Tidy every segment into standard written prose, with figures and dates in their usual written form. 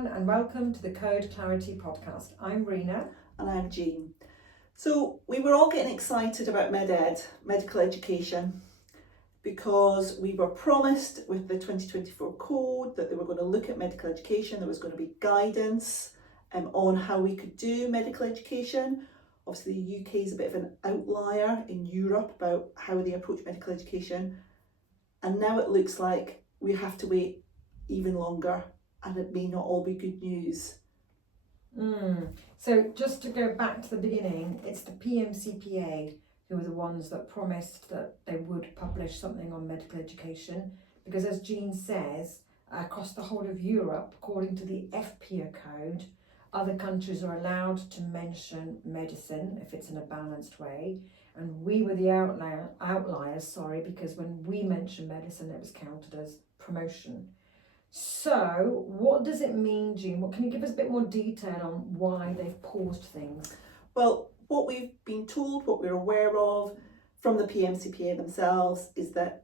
everyone, and welcome to the Code Clarity podcast. I'm Rena. And I'm Jean. So we were all getting excited about medical education, because we were promised with the 2024 code that they were going to look at medical education. There was going to be guidance on how we could do medical education. Obviously the UK is a bit of an outlier in Europe about how they approach medical education. And now it looks like we have to wait even longer, and it may not all be good news. So just to go back to the beginning, it's the PMCPA who were the ones that promised that they would publish something on medical education, because as Jean says, across the whole of Europe, according to the FPA code, other countries are allowed to mention medicine if it's in a balanced way, and we were the outliers, because when we mentioned medicine it was counted as promotion. So what does it mean, Jean? Can you give us a bit more detail on why they've paused things? Well, what we've been told, what we're aware of from the PMCPA themselves, is that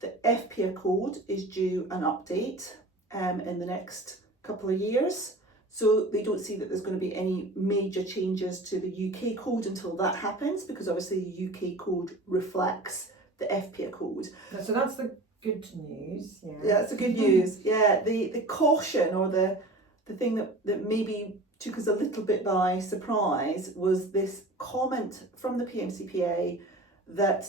the FPA code is due an update in the next couple of years. So they don't see that there's going to be any major changes to the UK code until that happens, because obviously the UK code reflects the FPA code. So that's the good news. Yeah, that's the good news. Yeah, the caution, or the thing that maybe took us a little bit by surprise, was this comment from the PMCPA that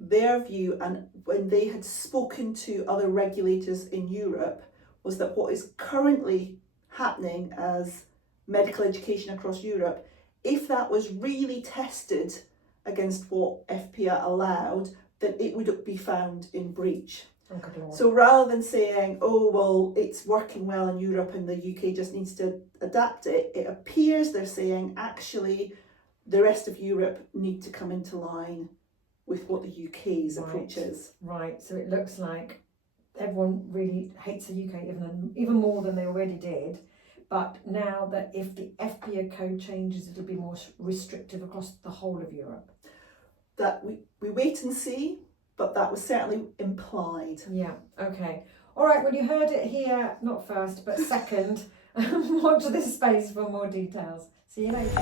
their view, and when they had spoken to other regulators in Europe, was that what is currently happening as medical education across Europe, if that was really tested against what FPA allowed, then it would be found in breach. So rather than saying, oh, well, it's working well in Europe and the UK just needs to adapt it, it appears they're saying, actually, the rest of Europe need to come into line with what the UK's approach is. Right, so it looks like everyone really hates the UK even more than they already did. But now that if the FPA code changes, it'll be more restrictive across the whole of Europe. That we wait and see, but that was certainly implied. Yeah, okay. All right, well, you heard it here, not first, but second. Watch this space for more details. See you later.